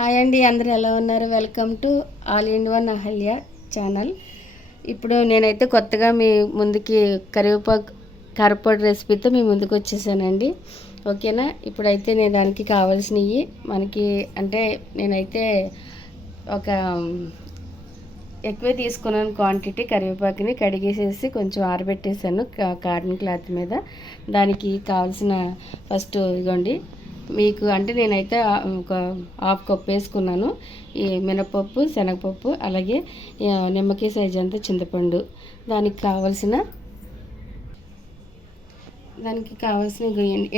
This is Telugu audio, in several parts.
హాయ్ అండి, అందరూ ఎలా ఉన్నారు? Welcome to all in one Ahalya channel. ఇప్పుడు నేనైతే కొత్తగా మీ ముందుకి కరివేపాకు కారపొడి రెసిపీతో మీ ముందుకు వచ్చేసానండి. ఓకేనా? ఇప్పుడైతే నేను దానికి కావాల్సినవి మనకి అంటే నేనైతే ఒక ఎక్కువే తీసుకున్నాను క్వాంటిటీ. కరివేపాకుని కడిగేసేసి కొంచెం ఆరబెట్టేసాను కాటన్ క్లాత్ మీద. దానికి కావాల్సిన ఫస్ట్ ఇదిగోండి, మీకు అంటే నేనైతే ఒక హాఫ్ కప్ వేసుకున్నాను ఈ మినపప్పు, శనగపప్పు, అలాగే నిమ్మకాయ సైజ్ అంతా చింతపండు. దానికి కావాల్సిన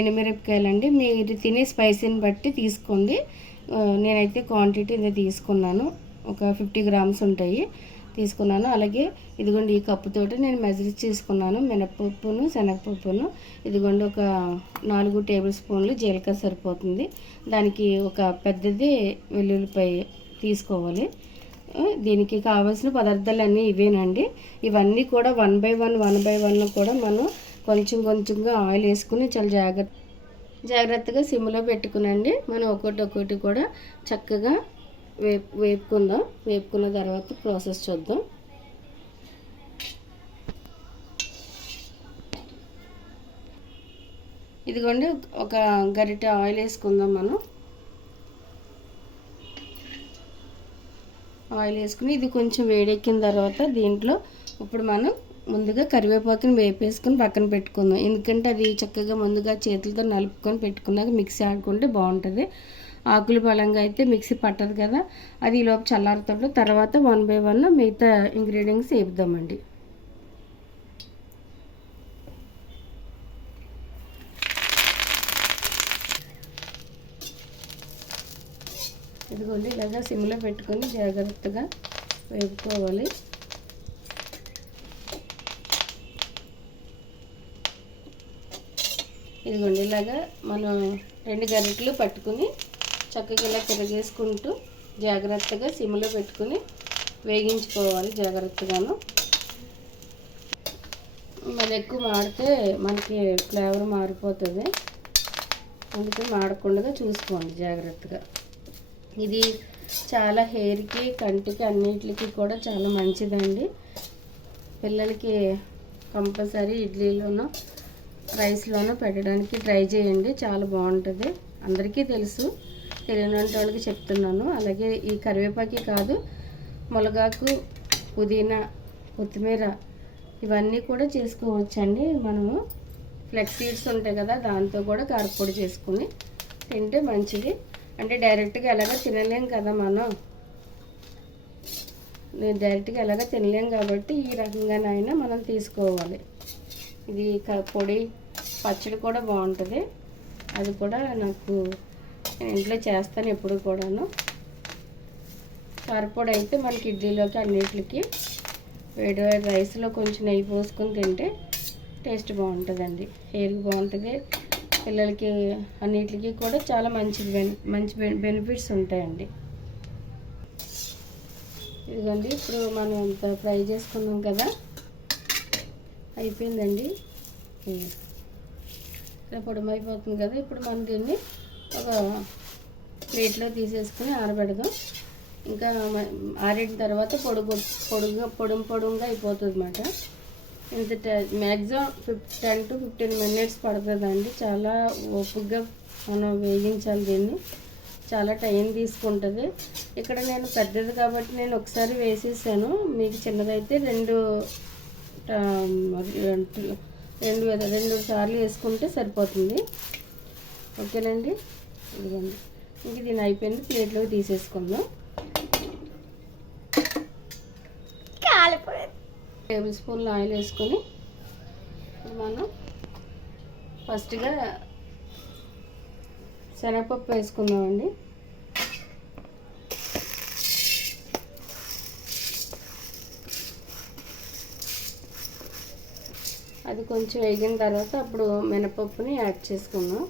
ఎండుమిరపకాయలండి. మీరు తినే స్పైసీని బట్టి తీసుకోండి. నేనైతే క్వాంటిటీ ఇది తీసుకున్నాను, ఒక 50 గ్రామ్స్ ఉంటాయి తీసుకున్నాను. అలాగే ఇదిగోండి, ఈ కప్పుతోటి నేను మెజర్ చేసుకున్నాను మినపప్పును, శనగపప్పును. ఇదిగోండి, ఒక 4 టేబుల్ స్పూన్లు జీలకర్ర సరిపోతుంది. దానికి ఒక పెద్దది వెల్లుల్లిపాయ తీసుకోవాలి. దీనికి కావాల్సిన పదార్థాలన్నీ ఇవేనండి. ఇవన్నీ కూడా వన్ బై వన్ కూడా మనం కొంచెం కొంచెంగా ఆయిల్ వేసుకుని చాలా జాగ్రత్తగా సిమ్లో పెట్టుకునండి. మనం ఒక్కొక్కటి కూడా చక్కగా వేపుకుందాం. వేపుకున్న తర్వాత ప్రాసెస్ చూద్దాం. ఇదిగోండి, ఒక గరిటె ఆయిల్ వేసుకుందాం. మనం ఆయిల్ వేసుకుని ఇది కొంచెం వేడెక్కిన తర్వాత దీంట్లో ఇప్పుడు మనం ముందుగా కరివేపాకుని వేపేసుకొని పక్కన పెట్టుకుందాం. ఎందుకంటే అది చక్కగా ముందుగా చేతులతో నలుపుకొని పెట్టుకున్నాక మిక్సీ ఆడుకుంటే బాగుంటుంది. ఆకులు బలంగా అయితే మిక్సీ పట్టదు కదా. అది ఈలోపు చల్లారుతుంటే తర్వాత వన్ బై వన్ మిగతా ఇంగ్రీడియంట్స్ వేపుదామండి. ఇదిగోండి, ఇలాగా సిమ్లో పెట్టుకొని జాగ్రత్తగా వేపుకోవాలి. ఇదిగోండి, ఇలాగా మనం 2 గరిటెలు పట్టుకుని చక్కగా ఇలా తిరగేసుకుంటూ జాగ్రత్తగా సిమ్లో పెట్టుకుని వేగించుకోవాలి జాగ్రత్తగాను. మరి ఎక్కువ మాడితే మనకి ఫ్లేవర్ మారిపోతుంది, అందుకే మాడకుండా చూసుకోండి జాగ్రత్తగా. ఇది చాలా హెయిర్కి, కంటికి, అన్నిటికి కూడా చాలా మంచిదండి. పిల్లలకి కంపల్సరీ ఇడ్లీలోనూ రైస్లోనూ పెట్టడానికి ట్రై చేయండి, చాలా బాగుంటుంది. అందరికీ తెలుసు, తెలియని వాళ్ళకి చెప్తున్నాను. అలాగే ఈ కరివేపాకు కాదు, మునగాకు, పుదీనా, కొత్తిమీర ఇవన్నీ కూడా చేసుకోవచ్చండి. మనము ఫ్లెక్స్ సీడ్స్ ఉంటాయి కదా, దాంతో కూడా కారపొడి చేసుకుని తింటే మంచిది. అంటే డైరెక్ట్గా ఎలాగ తినలేం కదా, నేను డైరెక్ట్గా ఎలాగ తినలేం కాబట్టి ఈ రకంగానైనా మనం తీసుకోవాలి. ఇది పొడి పచ్చడి కూడా బాగుంటుంది. అది కూడా నాకు నేను ఇంట్లో చేస్తాను ఎప్పుడు కూడాను. కారపొడి అయితే మనకి ఇడ్లీలోకి అన్నిటికి వేడి రైస్లో కొంచెం నెయ్యి పోసుకొని తింటే టేస్ట్ బాగుంటుందండి. హెయిర్కి బాగుంటుంది, పిల్లలకి అన్నిటికి కూడా చాలా మంచి బెనిఫిట్స్ ఉంటాయండి. ఇదిగోండి, ఇప్పుడు మనం ఇంత ఫ్రై చేసుకున్నాం కదా, అయిపోయిందండి. ఇలా పొడమైపోతుంది కదా. ఇప్పుడు మనం దీన్ని ఒక ప్లేట్లో తీసేసుకుని ఆరబెడదాం. ఇంకా ఆరిన తర్వాత పొడుగా అయిపోతుంది అన్నమాట. ఇంత మ్యాక్సిమం 10 to 15 minutes పడుతుందండి. చాలా ఓపికగా మనం వేగించాలి దీన్ని, చాలా టైం తీసుకుంటుంది. ఇక్కడ నేను పెద్దది కాబట్టి నేను ఒకసారి వేసేసాను. మీకు చిన్నదైతే రెండు సార్లు వేసుకుంటే సరిపోతుంది. ఓకేనండి. ఇదిగోండి, ఇంక దీని అయిపోయింది. ప్లేట్లోకి తీసేసుకుందాం. టేబుల్ స్పూన్లు ఆయిల్ వేసుకొని మనం ఫస్ట్గా శనగపప్పు వేసుకుందామండి. అది కొంచెం వేగిన తర్వాత అప్పుడు మినపప్పుని యాడ్ చేసుకుందాం.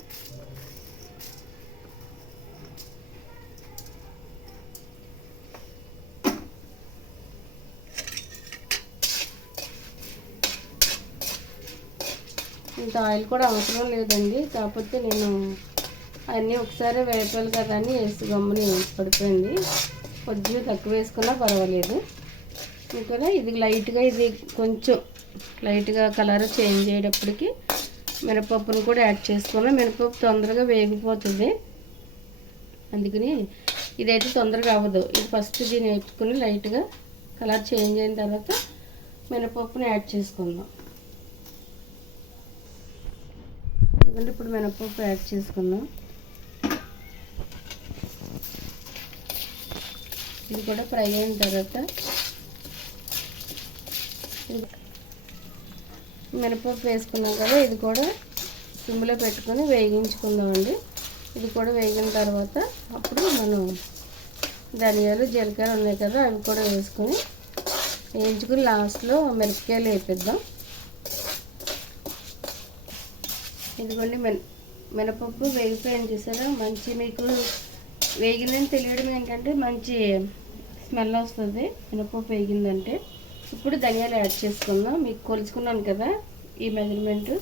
ఇంత ఆయిల్ కూడా అవసరం లేదండి, కాకపోతే నేను అన్నీ ఒకసారి వేపాలి కదా అని వేసి గమ్ముని పడిపోయింది. కొద్దిగా తక్కువ వేసుకున్నా పర్వాలేదు. ఇంకా ఇది లైట్గా, ఇది కొంచెం లైట్గా కలర్ చేంజ్ అయ్యేటప్పటికి మినపప్పును కూడా యాడ్ చేసుకున్నాం. మినపప్పు తొందరగా వేగిపోతుంది, అందుకని ఇదైతే తొందరగా అవ్వదు. ఇది ఫస్ట్ దీన్ని వేసుకుని లైట్గా కలర్ చేంజ్ అయిన తర్వాత మినపప్పుని యాడ్ చేసుకుందాం. ఎందుకంటే ఇప్పుడు మినపప్పు యాడ్ చేసుకుందాం. ఇది కూడా ఫ్రై అయిన తర్వాత మినపప్పు వేసుకున్నాం కదా, ఇది కూడా సిమ్లో పెట్టుకొని వేగించుకుందామండి. ఇది కూడా వేగిన తర్వాత అప్పుడు మనం ధనియాలు జీలకర్ర ఉన్నాయి కదా, అవి కూడా వేసుకొని వేయించుకుని లాస్ట్లో మిరపకాయలు వేపిద్దాం. ఇదిగోండి మినపప్పు వేగిపోయింది చూసారా. మంచి మీకు వేగిందని తెలియడం ఏంటంటే మంచి స్మెల్ వస్తుంది మినపప్పు వేగిందంటే. ఇప్పుడు ధనియాలు యాడ్ చేసుకుందాం. మీకు కొలుచుకున్నాను కదా ఈ మెజర్మెంట్,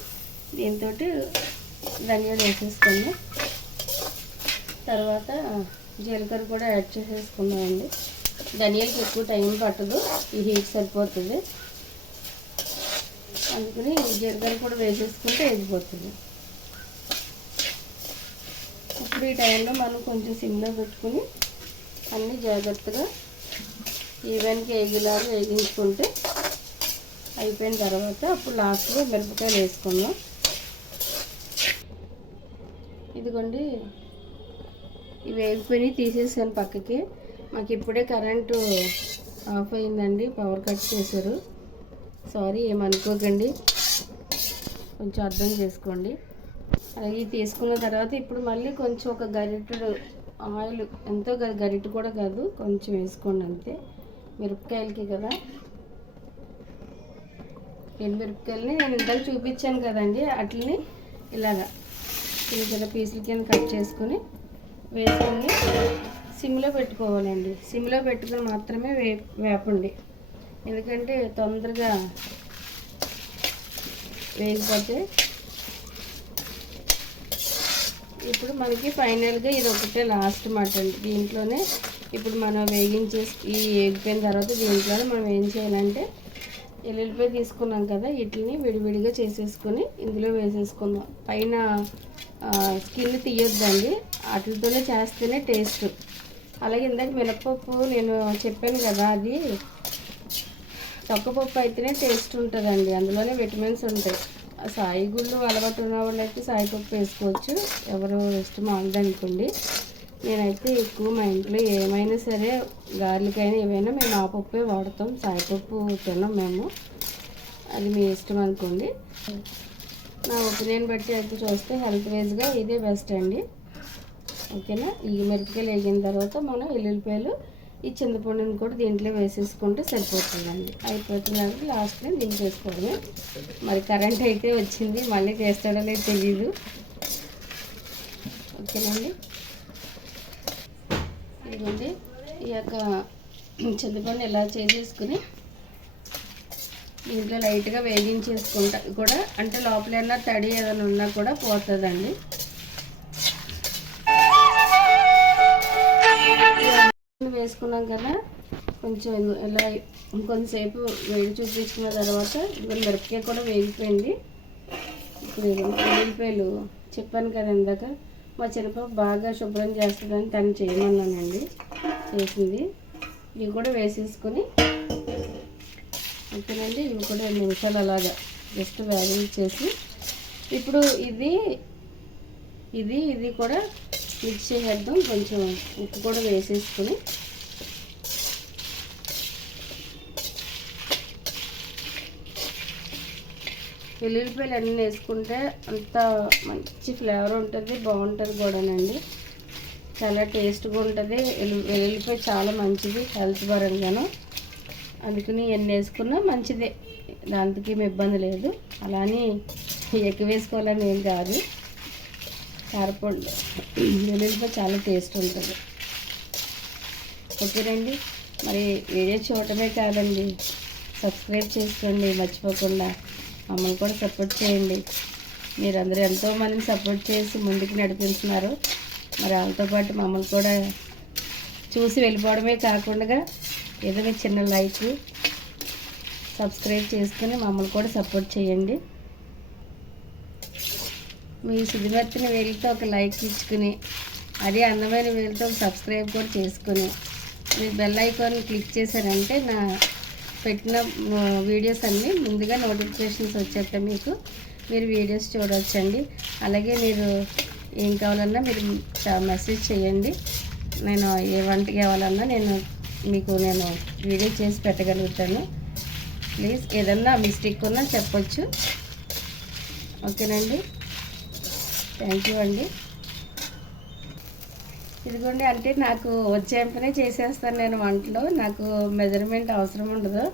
దీంతో ధనియాలు వేసేసుకుందాం. తర్వాత జీలకర్ర కూడా యాడ్ చేసేసుకుందామండి. ధనియాలకి ఎక్కువ టైం పట్టదు, ఈ హీట్ సరిపోతుంది, అందుకని జీలకర్ర కూడా వేసేసుకుంటే వేగిపోతుంది. ఇప్పుడు ఈ టైంలో మనం కొంచెం సిమ్లో పెట్టుకుని అన్నీ జాగ్రత్తగా ఈవెన్గా వేగిలాగా వేగించుకుంటే అయిపోయిన తర్వాత అప్పుడు లాస్ట్లో మిరపకాయలు వేసుకుందాం. ఇదిగోండి ఇవి వేగిపోయి తీసేసాను పక్కకి. మాకు ఇప్పుడే కరెంటు ఆఫ్ అయిందండి, పవర్ కట్ చేశారు. సారీ, ఏమనుకోకండి, కొంచెం అర్థం చేసుకోండి. అలాగే తీసుకున్న తర్వాత ఇప్పుడు మళ్ళీ కొంచెం ఒక గరిటెడు ఆయిల్, ఎంతో గరిటె కూడా కాదు, కొంచెం వేసుకోండి అంతే. మిరపకాయలకి కదా, మిరపకాయలని నేను ఇందాక చూపించాను కదండి, వాటిని ఇలాగా చిన్న పీసుల కింద కట్ చేసుకొని వేసుకొని సిమ్లో పెట్టుకోవాలండి. సిమ్లో పెట్టుకుని మాత్రమే వేపండి, ఎందుకంటే తొందరగా వేగిపోతే. ఇప్పుడు మనకి ఫైనల్గా ఇది ఒకటే లాస్ట్ మాట అండి. దీంట్లోనే ఇప్పుడు మనం వేగించేసి ఈ వేగిపోయిన తర్వాత దీంట్లోనే మనం ఏం చేయాలంటే ఎల్లుల్లిపాయ తీసుకున్నాం కదా, వీటిని విడివిడిగా చేసేసుకొని ఇందులో వేసేసుకుందాం. పైన స్కిన్ తీయొద్దండి, వాటితోనే చేస్తేనే టేస్ట్. అలాగే ఇందాక మినపప్పు నేను చెప్పాను కదా, అది తొక్కపప్పు అయితేనే టేస్ట్ ఉంటుందండి, అందులోనే విటమిన్స్ ఉంటాయి. సాయి గుళ్ళు అలవాటు ఉన్న వాళ్ళైతే సాయిపప్పు వేసుకోవచ్చు, ఎవరు ఇష్టం అనుకోండి. నేనైతే ఎక్కువ మా ఇంట్లో ఏమైనా సరే గార్లికైనా ఏమైనా మేము ఆ పప్పే వాడతాం, సాయిపప్పు తిన్నాం మేము. అది మీ ఇష్టం అనుకోండి. నా ఒపీనియన్ బట్టి అయితే చూస్తే హెల్త్ వైజ్గా ఇదే బెస్ట్ అండి. ఓకేనా. ఈ మిరపకాయలు వేగిన తర్వాత మనం ఎల్లుల్లిపాయలు ఈ చింతపండుని కూడా దీంట్లో వేసేసుకుంటే సరిపోతుందండి. అయిపోతుంది లాస్ట్లో దీంట్లో వేసుకోవడమే. మరి కరెంట్ అయితే వచ్చింది, మళ్ళీ చేస్తాడో లేదు తెలీదు. ఓకేనండి. ఇదిగోండి ఈ యొక్క చింతపండు ఇలా చేసేసుకుని దీంట్లో లైట్గా వేగించేసుకుంటా కూడా, అంటే లోపల ఏమన్నా తడి ఏదైనా ఉన్నా కూడా పోతుందండి. వేసుకున్నాం కదా, కొంచెం ఇలా ఇంకొంతసేపు వేడి చూపించుకున్న తర్వాత ఇప్పుడు మిరపకాయ కూడా వేగిపోయింది. ఇప్పుడు ఎల్లుల్లిపాయలు చెప్పాను కదా ఇందాక, మా చిన్నపాప బాగా శుభ్రం చేస్తుందని తను చేయమన్నానండి, చేసింది. ఇవి కూడా వేసేసుకొని ఓకేనండి. ఇవి కూడా 2 నిమిషాలు అలాగా జస్ట్ వేగించేసి ఇప్పుడు ఇది కూడా మిక్స్ చేసేద్దాం. కొంచెం ఉప్పు కూడా వేసేసుకొని వెల్లుల్లిపాయలు అన్నీ వేసుకుంటే అంత మంచి ఫ్లేవర్ ఉంటుంది, బాగుంటుంది కూడానండి, చాలా టేస్ట్గా ఉంటుంది. వెల్లుల్లిపాయ చాలా మంచిది హెల్త్ పరంగాను, అందుకని ఎన్ని వేసుకున్నా మంచిదే, దాంతో ఏమి ఇబ్బంది లేదు. అలానే ఎక్కువ వేసుకోవాలని ఏం కాదు. కారపొడి వెల్లుల్లిపాయ చాలా టేస్ట్ ఉంటుంది. ఓకేనండి. మరి వీడియో చూడటమే కాదండి, సబ్స్క్రైబ్ చేసుకోండి మర్చిపోకుండా. మమ్మల్ని కూడా సపోర్ట్ చేయండి. మీరందరూ ఎంతోమందిని సపోర్ట్ చేసి ముందుకు నడిపిస్తున్నారు. మరి వాళ్ళతో పాటు మమ్మల్ని కూడా చూసి వెళ్ళిపోవడమే కాకుండా ఏదైనా చిన్న లైక్ సబ్స్క్రైబ్ చేసుకుని మమ్మల్ని కూడా సపోర్ట్ చేయండి. మీ శుద్ధిమెత్తని వేలితో ఒక లైక్ ఇచ్చుకుని అదే అందమైన వేలితో ఒక సబ్స్క్రైబ్ కూడా చేసుకుని మీ బెల్ ఐకాన్ క్లిక్ చేశారంటే నా పెట్టిన వీడియోస్ అన్నీ ముందుగా నోటిఫికేషన్స్ వచ్చేస్తాయి మీరు వీడియోస్ చూడవచ్చండి. అలాగే మీరు ఏం కావాలన్నా మీరు మెసేజ్ చేయండి. నేను ఏ వంట కావాలన్నా నేను వీడియో చేసి పెట్టగలుగుతాను. ప్లీజ్ ఏదన్నా మిస్టేక్ ఉన్నా చెప్పొచ్చు. ఓకేనండి, థ్యాంక్ యూ అండి. ఇదిగోండి, అంటే నాకు వచ్చేంపనే చేసేస్తాను నేను వంటలో. నాకు మెజర్మెంట్ అవసరం ఉండదు.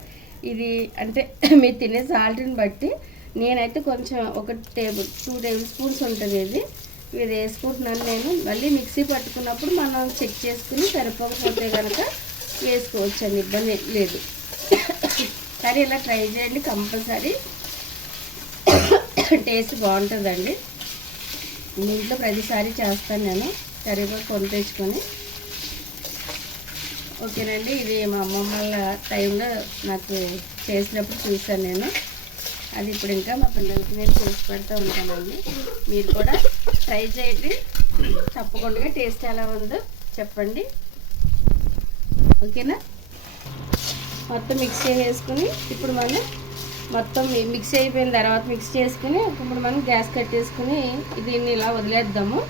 ఇది అంటే మీరు తినే సాల్ట్ని బట్టి నేనైతే కొంచెం 2 టేబుల్ స్పూన్స్ ఉంటుంది. ఇది వేసుకుంటున్నాను నేను. మళ్ళీ మిక్సీ పట్టుకున్నప్పుడు మనం చెక్ చేసుకుని సరిపోకపోతే కనుక వేసుకోవచ్చండి, ఇబ్బంది లేదు. కానీ ఇలా ట్రై చేయండి, కంపల్సరీ టేస్ట్ బాగుంటుందండి. ఇంట్లో ప్రతిసారి చేస్తాను నేను కరివేపాకు కొని తెచ్చుకొని. ఓకేనండి, ఇది మా అమ్మమ్మ వాళ్ళ టైంలో నాకు చేసినప్పుడు చూసాను నేను. అది ఇప్పుడు ఇంకా మా పిల్లలకి నేను చేసి పెడుతూ ఉంటానండి. మీరు కూడా ట్రై చేయండి, తప్పకుండా టేస్ట్ ఎలా ఉందో చెప్పండి. ఓకేనా, మొత్తం మిక్స్ చేసేసుకుని ఇప్పుడు మనం మొత్తం మిక్స్ అయిపోయిన తర్వాత మిక్స్ చేసుకుని ఇప్పుడు మనం గ్యాస్ కట్టేసుకుని దీన్ని ఇలా వదిలేద్దాము.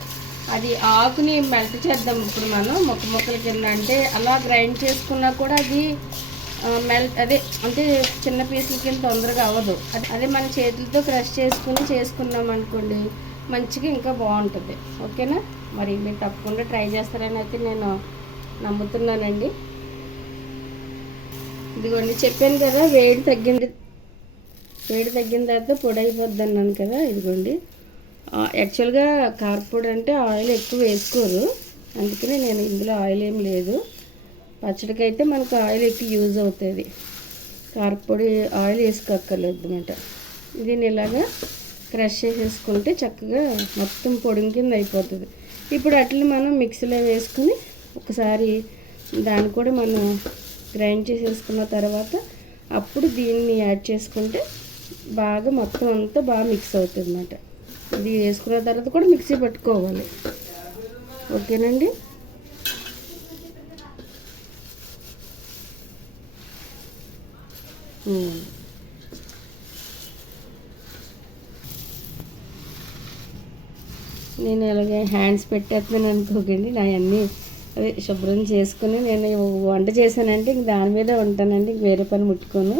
అది ఆకుని మెల్ట్ చేద్దాం. ఇప్పుడు మనం ముక్కల కింద అంటే అలా గ్రైండ్ చేసుకున్నా కూడా అది అదే అంటే చిన్న పీసుల కింద తొందరగా అవ్వదు. అదే మన చేతులతో క్రష్ చేసుకున్నాం అనుకోండి, మంచిగా ఇంకా బాగుంటుంది. ఓకేనా, మరి మీరు తప్పకుండా ట్రై చేస్తారని అయితే నేను నమ్ముతున్నానండి. ఇదిగోండి, చెప్పాను కదా వేడి తగ్గిన తర్వాత పొడి అయిపోద్ది అన్నాను కదా. ఇదిగోండి, యాక్చువల్గా కారపొడి అంటే ఆయిల్ ఎక్కువ వేసుకోరు, అందుకనే నేను ఇందులో ఆయిల్ ఏం లేదు. పచ్చడికి అయితే మనకు ఆయిల్ ఎక్కువ యూజ్ అవుతుంది, కారపొడి ఆయిల్ వేసుకోక్కర్లేదు అన్నమాట. దీన్ని ఇలాగా క్రష్ చేసేసుకుంటే చక్కగా మొత్తం పొడి కింద అయిపోతుంది. ఇప్పుడు అట్లా మనం మిక్సీలో వేసుకుని ఒకసారి దాన్ని కూడా మనం గ్రైండ్ చేసేసుకున్న తర్వాత అప్పుడు దీన్ని యాడ్ చేసుకుంటే బాగా మొత్తం అంతా బాగా మిక్స్ అవుతుంది అన్నమాట. ఇది వేసుకున్న తర్వాత కూడా మిక్సీ పట్టుకోవాలి. ఓకేనండి, నేను అలాగే హ్యాండ్స్ పెట్టేస్తున్నాను అనుకోకండి. నా అన్నీ అదే శుభ్రం చేసుకుని నేను వంట చేశానంటే ఇంక దాని మీద ఉంటానండి, ఇంక వేరే పని ముట్టుకోను.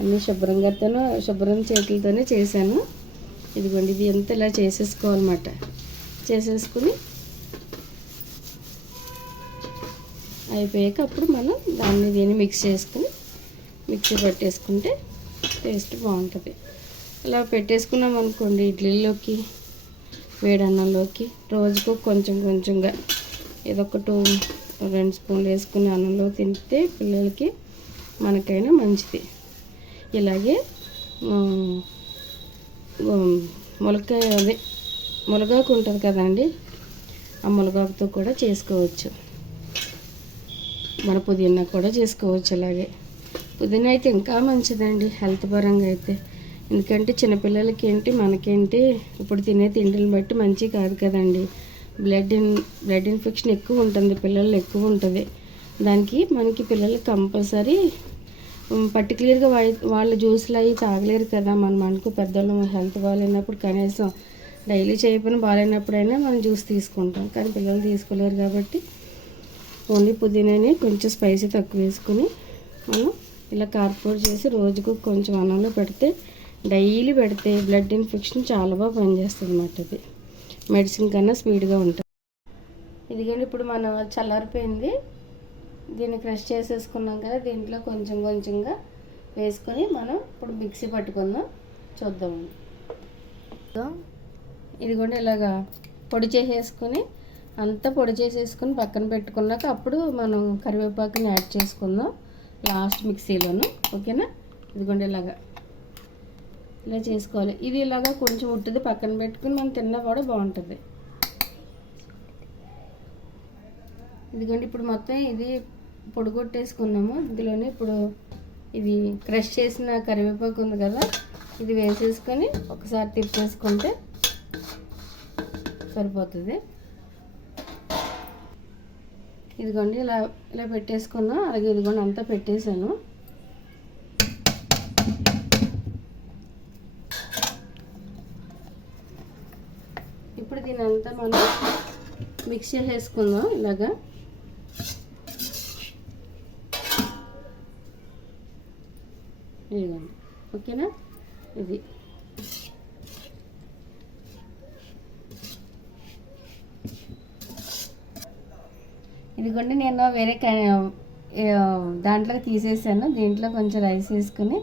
అన్నీ శుభ్రం చేతులతోనే చేశాను. ఇదిగోండి, ఇది ఎంత ఇలా చేసేసుకోవాలన్నమాట. చేసేసుకుని అయిపోయాక అప్పుడు మనం దీన్ని మిక్స్ చేసుకుని మిక్సీ పట్టేసుకుంటే టేస్ట్ బాగుంటుంది. ఇలా పెట్టేసుకున్నాం అనుకోండి, ఇడ్లీలోకి వేడన్నంలోకి రోజుకు కొంచెంగా ఏదో ఒక 2 స్పూన్లు వేసుకుని అన్నంలో తింటే పిల్లలకి మనకైనా మంచిది. ఇలాగే మునగాకు ఉంటుంది కదండి, ఆ మునగాకుతో కూడా చేసుకోవచ్చు. మన పుదీనా కూడా చేసుకోవచ్చు. అలాగే పుదీనా అయితే ఇంకా మంచిదండి హెల్త్ పరంగా అయితే. ఎందుకంటే చిన్నపిల్లలకి ఏంటి మనకేంటి ఇప్పుడు తినే తిండిని బట్టి మంచి కాదు కదండి. బ్లడ్ ఇన్ఫెక్షన్ ఎక్కువ ఉంటుంది, పిల్లలు ఎక్కువ ఉంటుంది. దానికి మనకి పిల్లలు కంపల్సరీ పర్టికులర్గా వాళ్ళు జ్యూస్లు అవి తాగలేరు కదా. మనకు పెద్దవాళ్ళు హెల్త్ బాగాలేనప్పుడు కనీసం డైలీ చేయకపోయినా బాగాలేనప్పుడైనా మనం జ్యూస్ తీసుకుంటాం, కానీ పిల్లలు తీసుకోలేరు. కాబట్టి ఓన్లీ పుదీనాని కొంచెం స్పైసీ తక్కువ వేసుకుని మనం ఇలా కార్పొరేట్ చేసి రోజుకు కొంచెం అన్నంలో పెడితే డైలీ పెడితే బ్లడ్ ఇన్ఫెక్షన్ చాలా బాగా పనిచేస్తుంది అన్నమాట. అది మెడిసిన్ కన్నా స్పీడ్గా ఉంటుంది. ఇదిగోండి, ఇప్పుడు మనం చల్లారిపోయింది. దీన్ని క్రష్ చేసేసుకున్నాం కదా, దీంట్లో కొంచెంగా వేసుకొని మనం ఇప్పుడు మిక్సీ పట్టుకుందాం, చూద్దామండి. ఇదిగోండి, ఇలాగా పొడి చేసేసుకొని పొడి చేసేసుకుని పక్కన పెట్టుకున్నాక అప్పుడు మనం కరివేపాకుని యాడ్ చేసుకుందాం లాస్ట్ మిక్సీలోను. ఓకేనా, ఇదిగోండి ఇలా చేసుకోవాలి. ఇది ఇలాగా కొంచెం ఉట్టిది పక్కన పెట్టుకుని మనం తిన్నా కూడా బాగుంటుంది. ఇదిగోండి ఇప్పుడు మొత్తం ఇది పొడిగొట్టేసుకున్నాము. ఇందులోనే ఇప్పుడు ఇది క్రష్ చేసిన కరివేపాకు ఉంది కదా, ఇది వేసేసుకొని ఒకసారి తిప్పేసుకుంటే సరిపోతుంది. ఇదిగోండి ఇలా ఇలా పెట్టేసుకున్నాం. అలాగే ఇదిగోండి అంతా పెట్టేశాను. ఇప్పుడు దీని అంతా మనం మిక్స్ చేసేసుకుందాం ఇలాగా. ఇదిగోండి, ఓకేనా? ఇది ఇదిగోండి నేను వేరే దాంట్లోకి తీసేసాను. దీంట్లో కొంచెం రైస్ వేసుకొని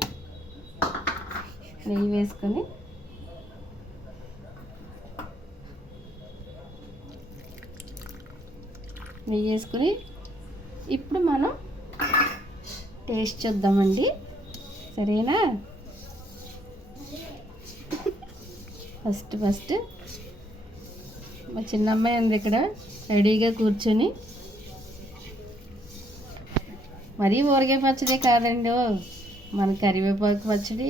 నెయ్యి వేసుకొని ఇప్పుడు మనం టేస్ట్ చూద్దామండి, సరేనా? ఫస్ట్ మా చిన్నమ్మాయి ఉంది ఇక్కడ రెడీగా కూర్చొని. మరీ ఊరగాయ పచ్చడి కాదండి, మన కరివేపాకు పచ్చడి,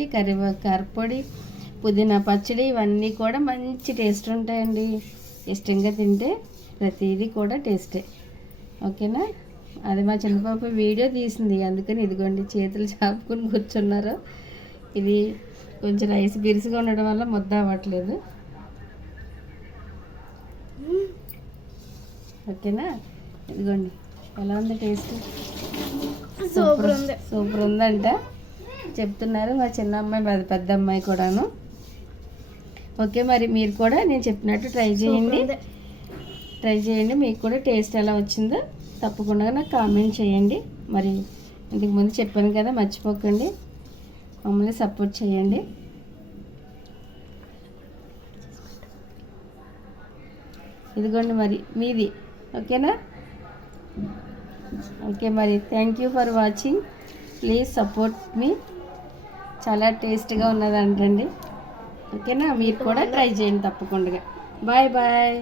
కారపొడి, పుదీనా పచ్చడి ఇవన్నీ కూడా మంచి టేస్ట్ ఉంటాయండి. ఇష్టంగా తింటే ప్రతిదీ కూడా టేస్టే, ఓకేనా? అది మా చిన్నపాప వీడియో తీసింది, అందుకని ఇదిగోండి చేతులు చాపుకొని కూర్చున్నారు. ఇది కొంచెం రైస్ బిరుసుగా ఉండడం వల్ల ముద్ద అవ్వట్లేదు, ఓకేనా? ఇదిగోండి ఎలా ఉంది టేస్ట్? సూపర్ ఉందంట చెప్తున్నారు మా చిన్న అమ్మాయి, పెద్ద అమ్మాయి కూడాను. ఓకే, మరి మీరు కూడా నేను చెప్పినట్టు ట్రై చేయండి. మీకు కూడా టేస్ట్ ఎలా వచ్చిందో తప్పకుండా నాకు కామెంట్ చేయండి. మరి ఇంతకు ముందు చెప్పాను కదా, మర్చిపోకండి, మమ్మల్ని సపోర్ట్ చేయండి. ఇదిగోండి మరి మీది, ఓకేనా? ఓకే, మరి thank you for watching. Please support మీ. చాలా టేస్ట్గా ఉన్నదంటండి, ఓకేనా? మీరు కూడా ట్రై చేయండి తప్పకుండా. Bye bye.